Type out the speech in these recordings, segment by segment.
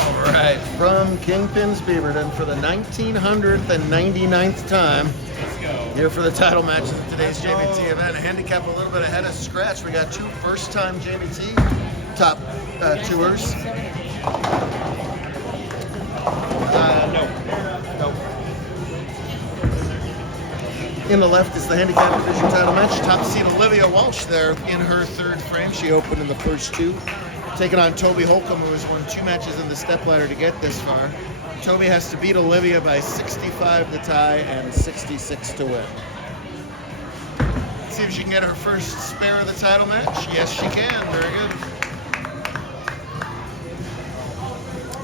All right, from Kingpins Beaverton for the 1999th time. Let's go. Here for the title matches of today's JBT event. Handicap a little bit ahead of scratch. We got two first-time JBT top tours. No. In the left is the handicap division title match. Top seed Olivia Walsh there in her third frame. She opened in the first two. Taking on Toby Holcomb, who has won two matches in the stepladder to get this far. Toby has to beat Olivia by 65 to tie and 66 to win. Let's see if she can get her first spare of the title match. Yes, she can. Very good.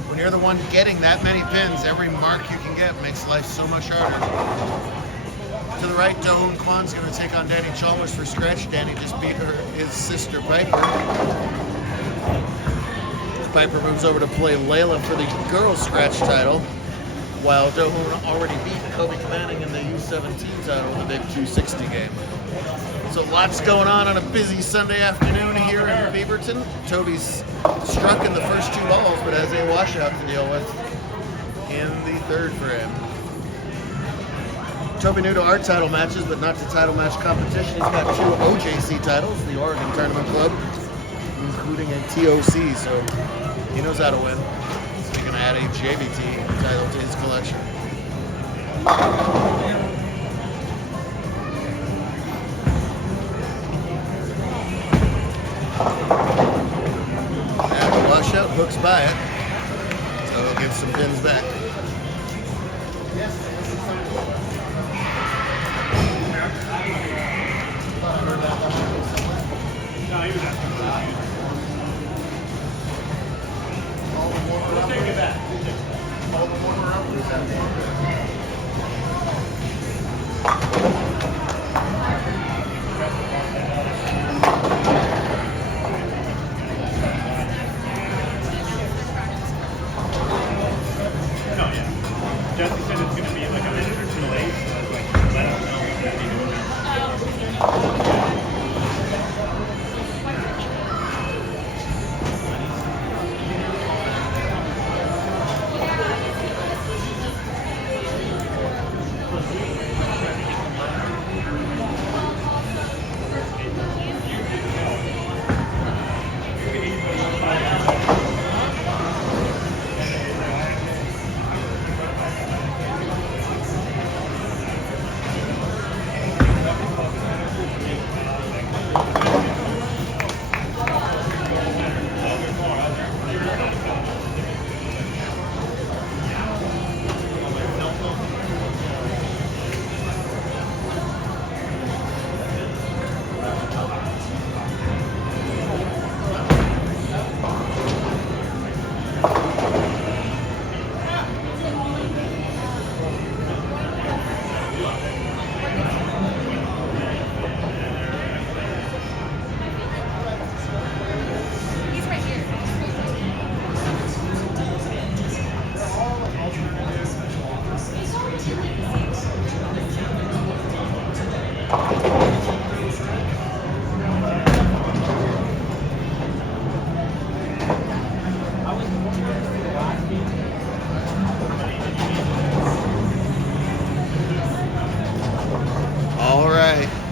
When you're the one getting that many pins, every mark you can get makes life so much harder. To the right, Dohun Kwan's going to take on Danny Chalmers for scratch. Danny just beat his sister Piper. Piper moves over to play Layla for the girls scratch title, while Dohun already beat Kobe Manning in the U17 title in the big 260 game. So lots going on a busy Sunday afternoon here in Beaverton. Toby's struck in the first two balls, but has a washout to deal with in the third frame. Toby new to our title matches, but not to title match competition. He's got two OJC titles, the Oregon Tournament Club, including a TOC, so he knows how to win. So he's going to add a JBT title to his collection. And the washout hooks by it, so he'll give some pins back. No, he was asking for that. We'll take it back. No, yeah. Jesse said it's going to be like a minute or two late, so I was like, let us know that they do it now.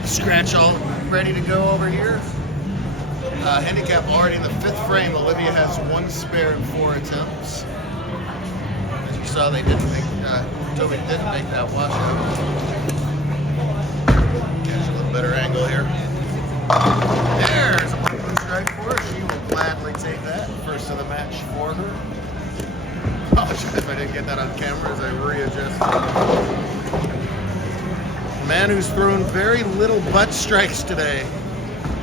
Scratch all ready to go over here. Handicap already in the fifth frame. Olivia has one spare in 4 attempts. As you saw, they didn't make Toby didn't make that washout. Catch a little better angle here. There's a blue strike for her. She will gladly take that. First of the match for her. Apologize if I didn't get that on camera as I readjust. Man who's thrown very little butt strikes today,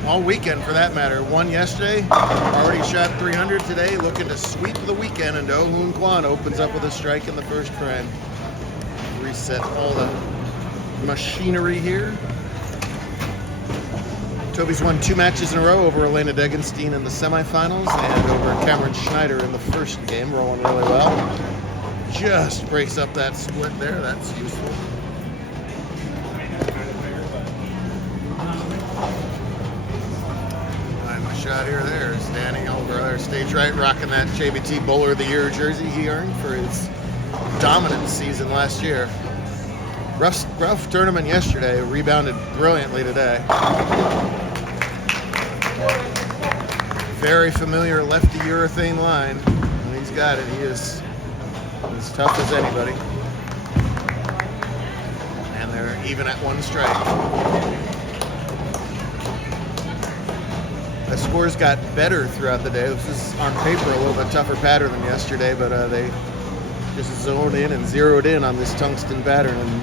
all weekend for that matter. Won yesterday, already shot 300 today, looking to sweep the weekend, and Dohun Kwan opens up with a strike in the first frame. Reset all the machinery here. Toby's won 2 matches in a row over Elena Degenstein in the semifinals and over Cameron Schneider in the first game, rolling really well. Just breaks up that split there, that's useful. Shot here, there, standing over there. Center stage right, rocking that JBT Bowler of the Year jersey he earned for his dominant season last year. Rough tournament yesterday, rebounded brilliantly today. Very familiar lefty urethane line. When he's got it, he's tough as anybody. And they're even at one strike. The scores got better throughout the day. This is on paper a little bit tougher pattern than yesterday, but they just zoned in and zeroed in on this tungsten pattern, and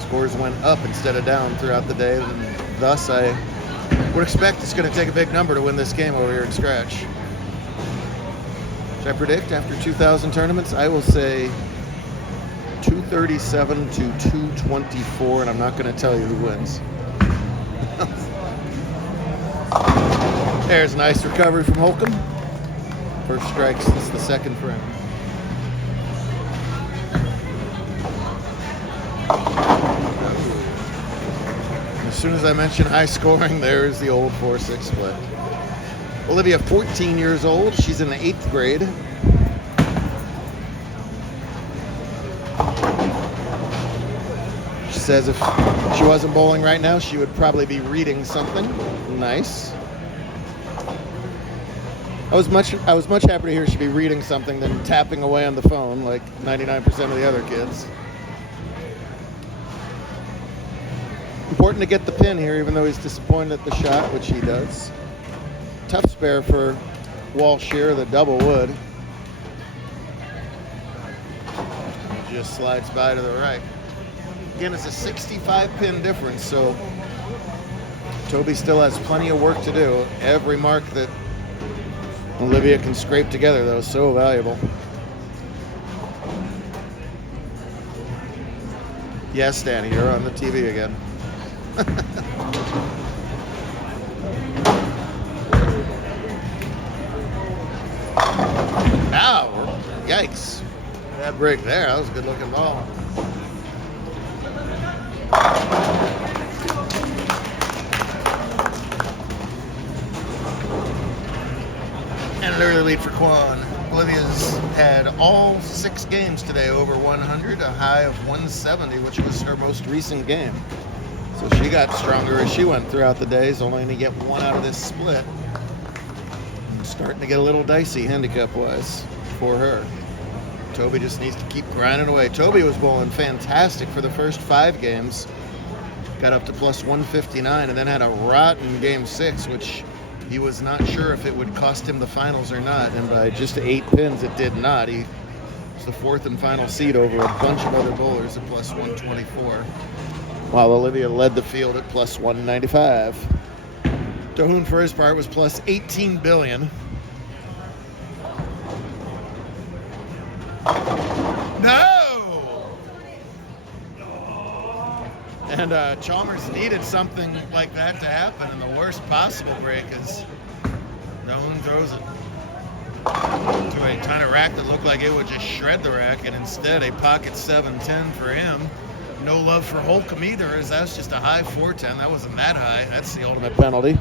scores went up instead of down throughout the day. And thus, I would expect it's going to take a big number to win this game over here at Scratch. Should I predict after 2,000 tournaments? I will say 237 to 224, and I'm not going to tell you who wins. There's a nice recovery from Holcomb. First strike since the second frame. As soon as I mention high scoring, there's the old 4-6 split. Olivia, 14 years old. She's in the 8th grade. She says if she wasn't bowling right now, she would probably be reading something. Nice. I was much happier to hear she'd be reading something than tapping away on the phone like 99% of the other kids. Important to get the pin here, even though he's disappointed at the shot, which he does. Tough spare for Walsh here, the double wood. Just slides by to the right. Again, it's a 65 pin difference, so Toby still has plenty of work to do. Every mark that Olivia can scrape together, though, is so valuable. Yes, Danny, you're on the TV again. Ow! Yikes. That break there, that was a good looking ball. And an early lead for Quan. Olivia's had all 6 games today over 100, a high of 170, which was her most recent game. So she got stronger as she went throughout the days, only to get one out of this split. Starting to get a little dicey handicap-wise for her. Toby just needs to keep grinding away. Toby was bowling fantastic for the first 5 games. Got up to plus 159 and then had a rotten game 6, which he was not sure if it would cost him the finals or not. And by just 8 pins, it did not. He was the 4th and final seed over a bunch of other bowlers at plus 124. While Olivia led the field at plus 195. Dahoon, for his part, was plus 18 billion. No! And Chalmers needed something like that to happen in the worst possible break as Dahoon throws it to a kind of rack that looked like it would just shred the rack, and instead a pocket 710 for him. No love for Holcomb either, as that's just a high 410. That wasn't that high. That's the ultimate penalty.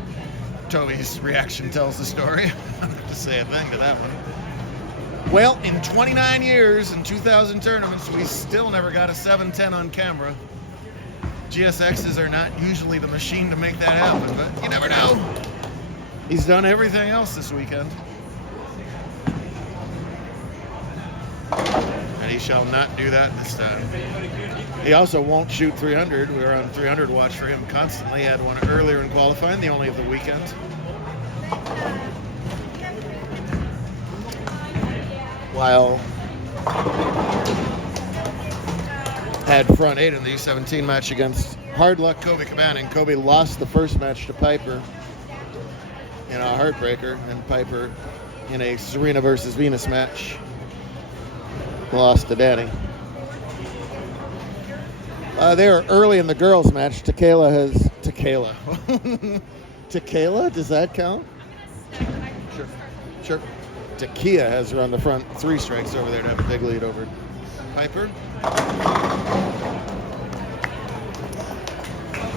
Toby's reaction tells the story. I don't have to say a thing to that one. Well, in 29 years and 2,000 tournaments, we still never got a 710 on camera. GSXs are not usually the machine to make that happen, but you never know. He's done everything else this weekend. And he shall not do that this time. He also won't shoot 300. We were on 300 watch for him constantly. He had one earlier in qualifying, the only of the weekend. While had front 8 in the U17 match against Hard Luck Kobe Cabanin. Kobe lost the first match to Piper in a heartbreaker, and Piper in a Serena versus Venus match lost to Danny. They were early in the girls' match. Tequila. Tequila? Does that count? Sure. Tequila has her on the front 3 strikes over there to have a big lead over Piper.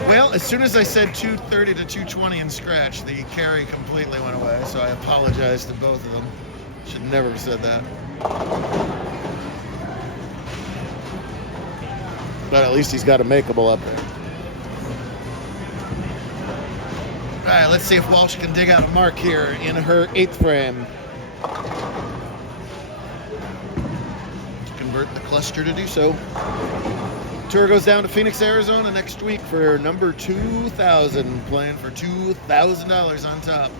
Well, as soon as I said 230 to 220 in scratch, the carry completely went away, so I apologize to both of them. Should never have said that. But at least he's got a makeable up there. All right, let's see if Walsh can dig out a mark here in her 8th frame. Convert the cluster to do so. Tour goes down to Phoenix, Arizona next week for number 2,000, playing for $2,000 on top.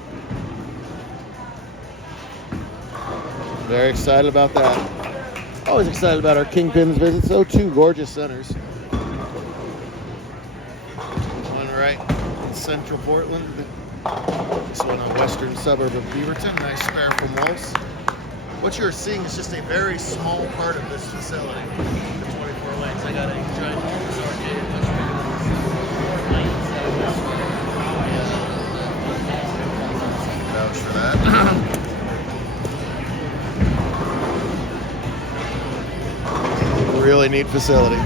Very excited about that. Always excited about our Kingpins visits, though. 2 gorgeous centers. One right in central Portland. This one on western suburb of Beaverton. Nice spare from Walsh. What you're seeing is just a very small part of this facility. The 24 lanes. I got a giant arcade. Vouch for that. Really neat facility.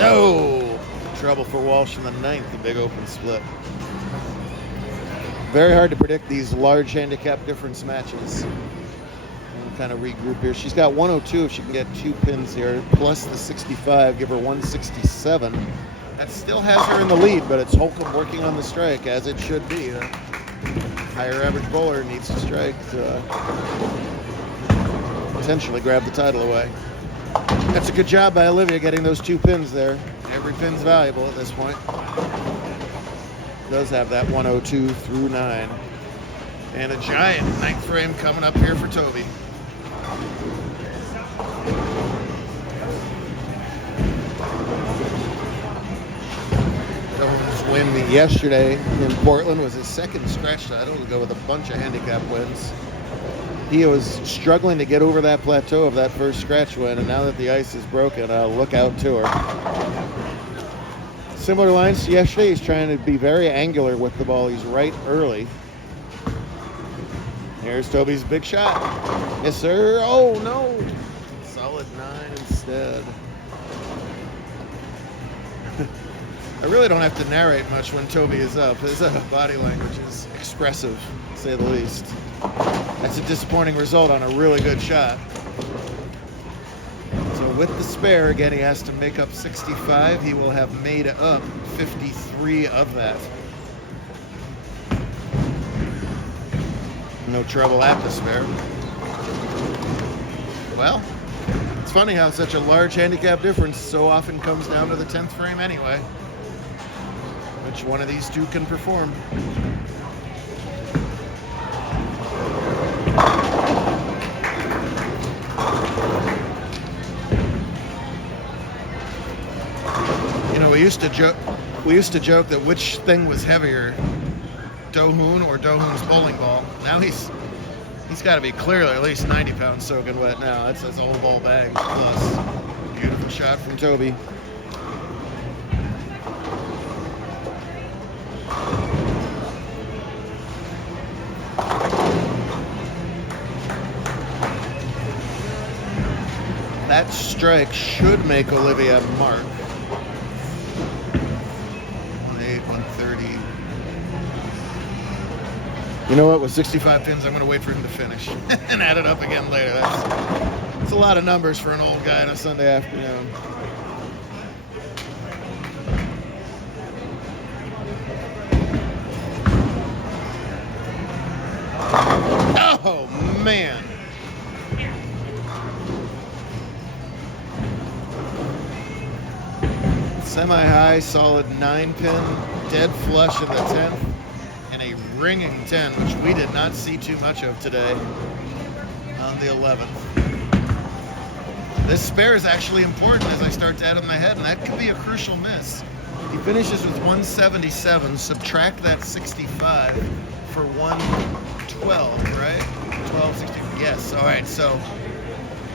No! Trouble for Walsh in the 9th, the big open split. Very hard to predict these large handicap difference matches. We'll kind of regroup here. She's got 102 if she can get 2 pins here, plus the 65, give her 167. That still has her in the lead, but it's Holcomb working on the strike, as it should be. Higher average bowler needs to strike to potentially grab the title away. That's a good job by Olivia getting those 2 pins there. Every pin's valuable at this point. Does have that 102 through 9. And a giant 9th frame coming up here for Toby. Jones' win yesterday in Portland was his 2nd scratch title to go with a bunch of handicap wins. He was struggling to get over that plateau of that first scratch win, and now that the ice is broken, look out to her. Similar lines to yesterday. He's trying to be very angular with the ball. He's right early. Here's Toby's big shot. Yes, sir. Oh, no. Solid 9 instead. I really don't have to narrate much when Toby is up. His body language is expressive, to say the least. That's a disappointing result on a really good shot. So with the spare, again, he has to make up 65. He will have made up 53 of that. No trouble at the spare. Well, it's funny how such a large handicap difference so often comes down to the 10th frame anyway. Which one of these 2 can perform? We used to joke that which thing was heavier, Dohoon or Dohoon's bowling ball. Now he's got to be clearly at least 90 pounds soaking wet now. That's his whole bowl bag plus. Beautiful shot from Toby. That strike should make Olivia mark. 108, 130. You know what? With 65 pins, I'm going to wait for him to finish and add it up again later. That's a lot of numbers for an old guy on a Sunday afternoon. Oh, man. Semi-high, solid 9-pin, dead flush in the 10th, and a ringing 10, which we did not see too much of today on the 11th. This spare is actually important as I start to add in my head, and that could be a crucial miss. He finishes with 177, subtract that 65 for 112, right? 12, 16, yes, all right, so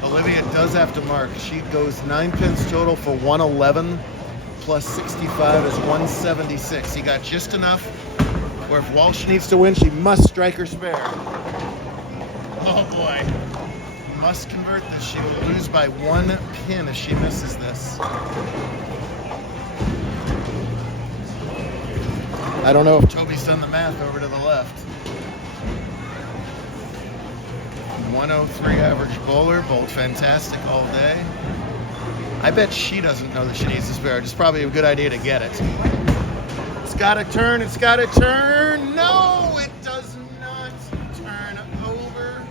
Olivia does have to mark. She goes 9 pins total for 111. Plus 65 is 176. He got just enough where if Walsh needs to win, she must strike her spare. Oh boy. must convert this. She will lose by 1 pin if she misses this. I don't know if Toby's done the math over to the left. 103 average bowler, bowled fantastic all day. I bet she doesn't know that she needs to spare. It's probably a good idea to get it. It's got to turn, it's got to turn. No, it does not turn over.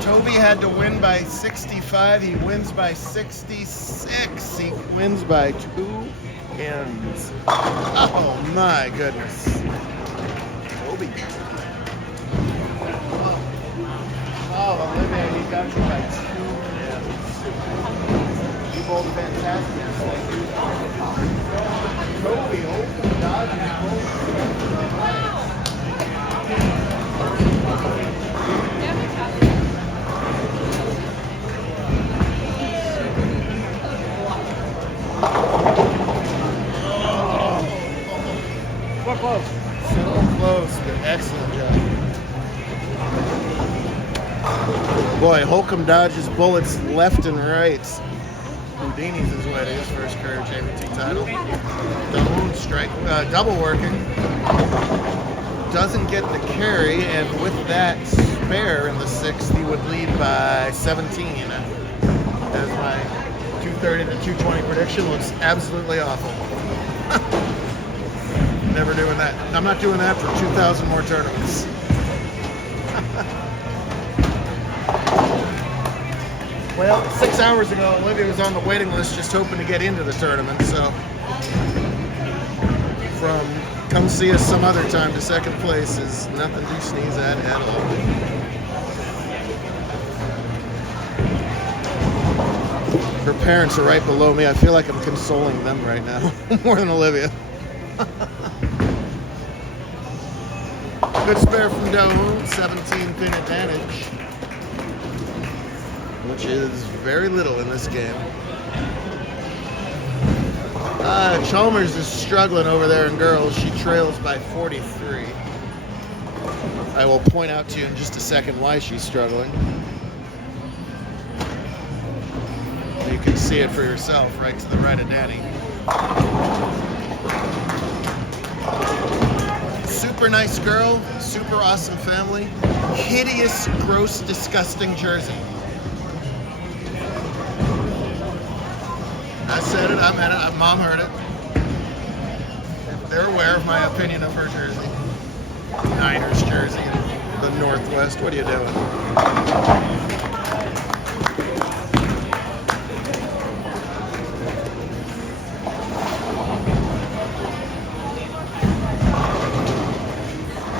Toby had to win by 65. He wins by 66. He wins by 2 pins. Oh my goodness. Toby. Oh, Olivia, he got you by 2 pins. You bowled fantastic. Toby, open dodge, and So close. so close, but excellent job. Boy, Holcomb dodges bullets left and right. Houdini's his way to his first career JBT title. Double working. Doesn't get the carry, and with that spare in the 6th, he would lead by 17. As my 230 to 220 prediction looks absolutely awful. Never doing that. I'm not doing that for 2,000 more tournaments. Well, 6 hours ago, Olivia was on the waiting list just hoping to get into the tournament, so from come see us some other time to 2nd place is nothing to sneeze at all. Her parents are right below me. I feel like I'm consoling them right now, more than Olivia. Good spare from Doe, 17 pin advantage, which is very little in this game. Chalmers is struggling over there in girls. She trails by 43. I will point out to you in just a second why she's struggling. You can see it for yourself right to the right of Danny. Super nice girl, super awesome family. Hideous, gross, disgusting jersey. I said it, I meant it, Mom heard it. They're aware of my opinion of her jersey. Niners jersey in the Northwest. What are you doing?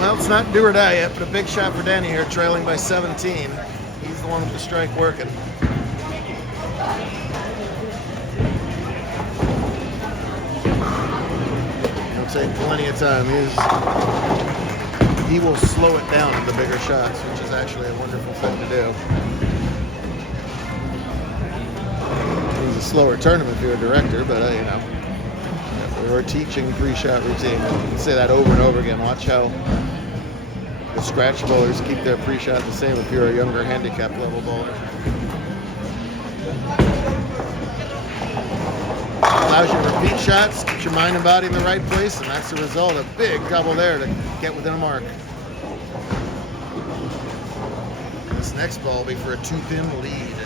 Well, it's not do or die yet, but a big shot for Danny here, trailing by 17. He's the one with the strike working. Take plenty of time. He will slow it down in the bigger shots, which is actually a wonderful thing to do. He's a slower tournament viewer director, but we're teaching 3-shot routine. You can say that over and over again. Watch how the scratch bowlers keep their pre-shot the same if you're a younger handicap level bowler. Allows you to repeat shots, get your mind and body in the right place, and that's the result. A big double there to get within a mark. This next ball will be for a 2-pin lead.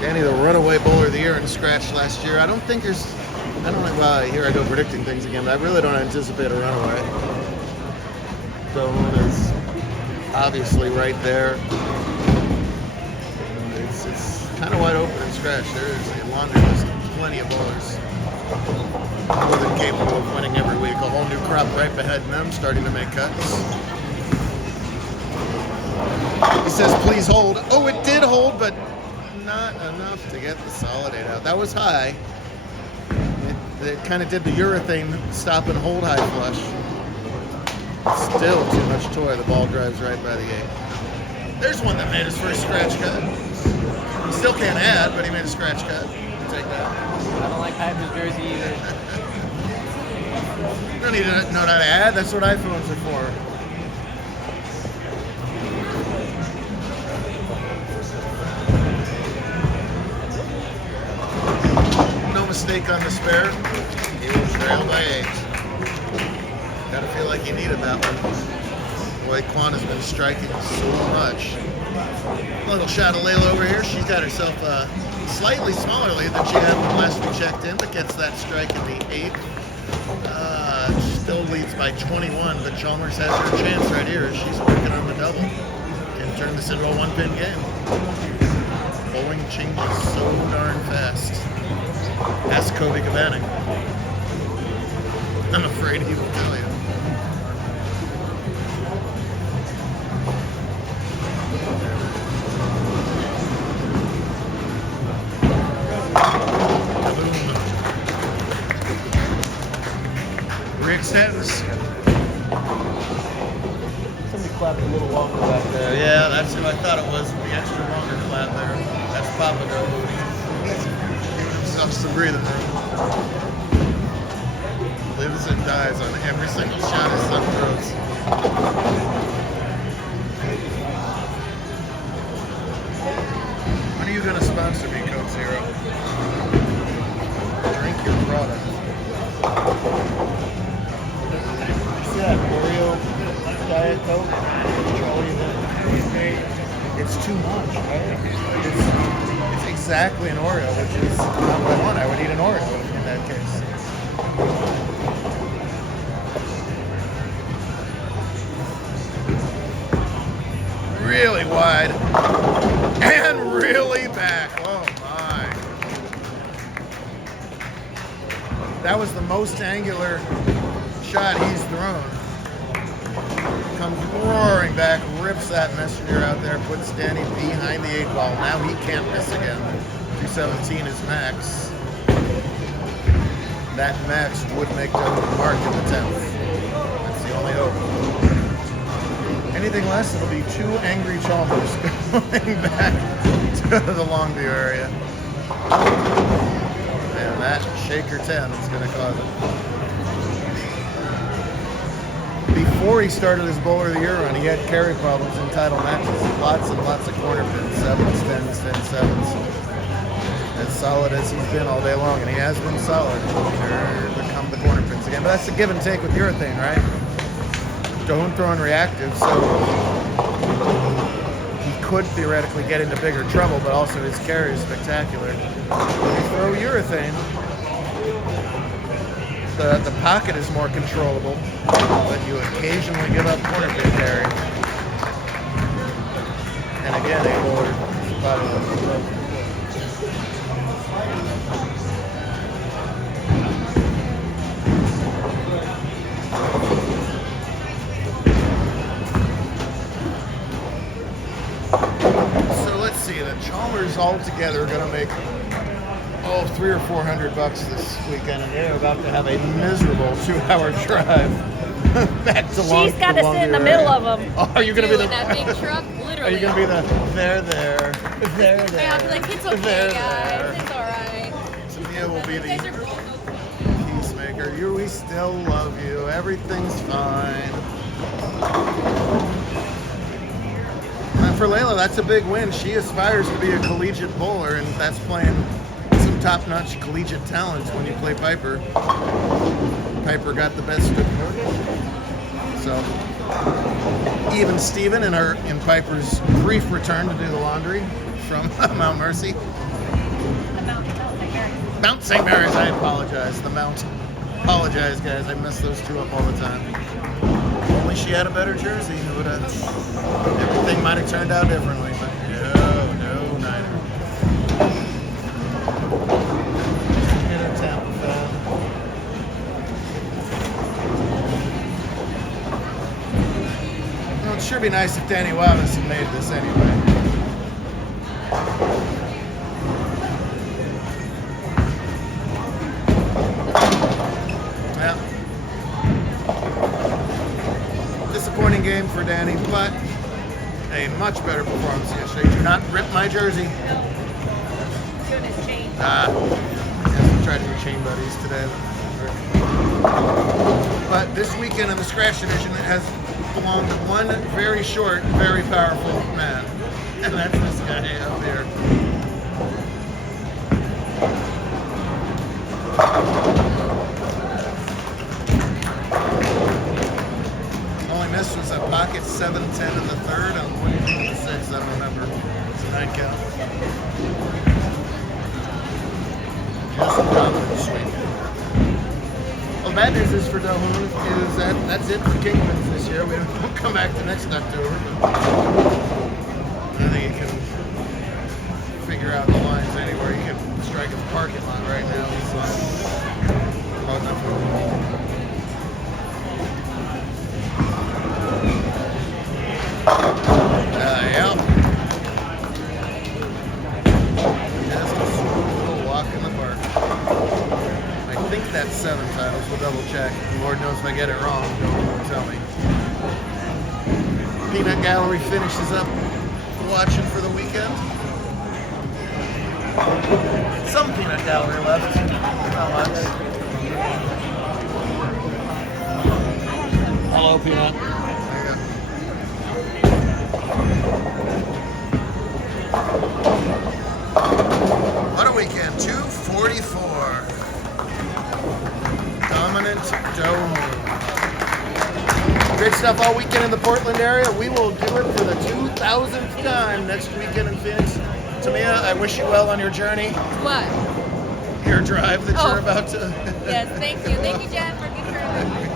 Danny, the runaway bowler of the year in scratch last year. I don't know, well, here I go predicting things again, but I really don't anticipate a runaway. Stone is obviously right there. It's kind of wide open in scratch. There's a laundry list of plenty of bowlers more than capable of winning every week. A whole new crop right behind them starting to make cuts. He says, please hold. Oh, it did hold, but not enough to get the solid 8 out. That was high. It kind of did the urethane stop and hold high flush. Still too much toy. The ball drives right by the 8. There's one that made his first scratch cut. He still can't add, but he made a scratch cut. We'll take that. I don't like Piper's jersey either. You don't need to know how to add. That's what iPhones are for. No mistake on the spare. He will trail by 8. Gotta feel like he needed that one. Boy, Quan has been striking so much. Little shot of Layla over here. She's got herself a slightly smaller lead than she had when last we checked in, but gets that strike in the 8th. Still leads by 21, but Chalmers has her chance right here as she's working on the double. Can turn this into a 1-pin game. Bowling changes so darn fast. Ask Kobe Cavaning. I'm afraid he will tell you. Re-extends. Somebody clapped a little longer back there. Yeah, that's who I thought it was. The extra longer clap there. That's Papa Go Booty. Himself some breathing room. Lives and dies on every single shot his son throws. When are you going to sponsor me, Coke Zero? Drink your product. See that Oreo Diet Coke? It's too much, right? It's exactly an Oreo, which is not what I want. I would eat an Oreo in that case. Really wide and really back. Oh my. That was the most angular shot he's thrown. Comes roaring back, rips that messenger out there, puts Danny behind the 8 ball. Now he can't miss again. 217 is max. That max would make the mark in the 10th. That's the only hope. Anything less, it'll be 2 angry Chalmers going back to the Longview area. And that shaker 10 is going to cause it. Before he started his Bowler of the Year run, he had carry problems in title matches. Lots and lots of corner pins, 7s, 10s, 10s, 7s. As solid as he's been all day long, and he has been solid. Here come the corner pins again. But that's the give and take with urethane, right? Don't throw in reactive, so he could theoretically get into bigger trouble, but also his carry is spectacular. When you throw urethane, the pocket is more controllable, but you occasionally give up corner pin carry. And again, a bowler spotted on the glove. So let's see, the Chalmers all together are going to make $300 or $400 this weekend, and they're about to have a miserable 2-hour drive back to Long. She's got to sit in the middle of them. Oh, are you going to be the? In that big truck, literally. Are you going to be the there? Yeah, I'll be like, it's okay, guys. It's all right. Sophia will be You guys the are cool. peacemaker. We still love you. Everything's fine. And for Layla, that's a big win. She aspires to be a collegiate bowler, and that's playing some top-notch collegiate talent when you play Piper. Piper got the best of her. So even Steven in Piper's brief return to do the laundry from Mount Mercy. Mount St. Mary's, I apologize. The Mount. Apologize, guys. I mess those two up all the time. Only she had a better jersey. Everything might have turned out differently, but no, neither. Get her Tampa fan. Well, it'd sure be nice if Danny Wallace had made this anyway. Yeah. Disappointing game for Danny, but a much better performance yesterday. Do not rip my jersey. Doing his chain. Yes, we tried to do chain buddies today. But this weekend in the scratch division has belonged to one very short, very powerful man. And that's this guy up here. Only miss was a pocket 7-10 in the third. What do you think of the sixth? I don't remember. It's a 9 count. Just a dominant sweep. Well, the bad news is for Delhoun is that that's it for Kingpins this year. We don't come back to next October. But I think you can figure out the lines anywhere. You can strike a parking lot right now. He's holding up for yeah. Just a smooth little walk in the park. I think that's 7 titles. We'll double check. Lord knows if I get it wrong, don't tell me. Peanut Gallery finishes up watching for the weekend. Some Peanut Gallery left. Not much. Hello, Peanut. There you go. What a weekend. 244. Dominant Dome. Great stuff all weekend in the Portland area. We will do it for the 2000th time next weekend in Phoenix. Tamia, I wish you well on your journey, What? your drive that you're Oh. about to. Yes, thank you. Thank you, Jen, for good service.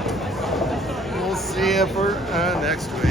We'll see you for next week.